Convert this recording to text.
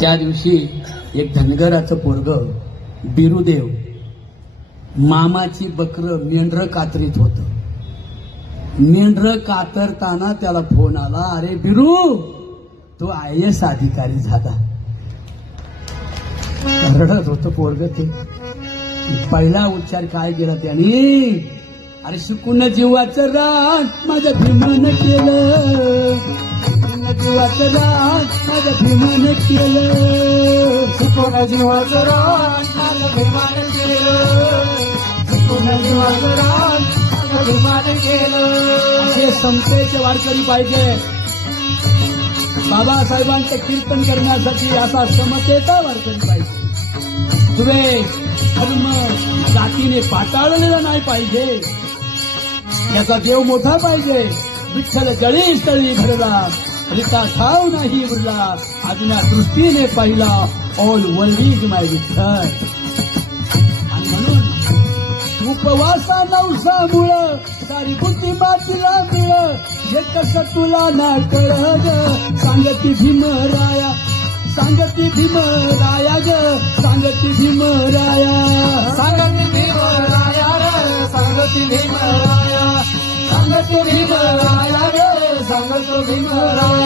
त्या दिवशी एक धनगराचं पोरग बिरुदेव मामाची बकर मेंढर कातरीत होत. मेंढर कातरताना त्याला फोन आला, अरे बिरू तो IAS अधिकारी झाला. रडत होतं पोरग. ते पहिला उच्चार काय केला त्याने, अरे शिकून जीवाचं रान माझ्या भीमानं केलं, जीवाचं रान माझ्या भीमानं केलं, शिकून जीवाचं रान माझ्या भीमानं केलं, शिकून जीवाचं रान माझ्या भीमानं केलं. असे समतेचे वारकरी पाहिजे. बाबासाहेबांचे कीर्तन करण्यासाठी असा समतेचा वारकरी पाहिजे. द्वेष धर्म जातीने पाताळलेला नाही पाहिजे. याचा देव मोठा पाहिजे. विठ्ठल जळी स्थळी भरला, रिता ठाव नाही उरला, अजुना दृष्टीने पाहिला, ऑल वर्ल्ड इज माय विठ्ठल. आणि म्हणून उपवासा नवसामुळं सारी बुद्धी मातीला मिळ, हे कसं तुला ना कळग, सांगती भीमराया, सांगती भीमराया ग, सांगती भीमराया, सांगती भीमराया रे, सांगती भीमराया, सांगती भीमराया रे, सांगती भीमराया.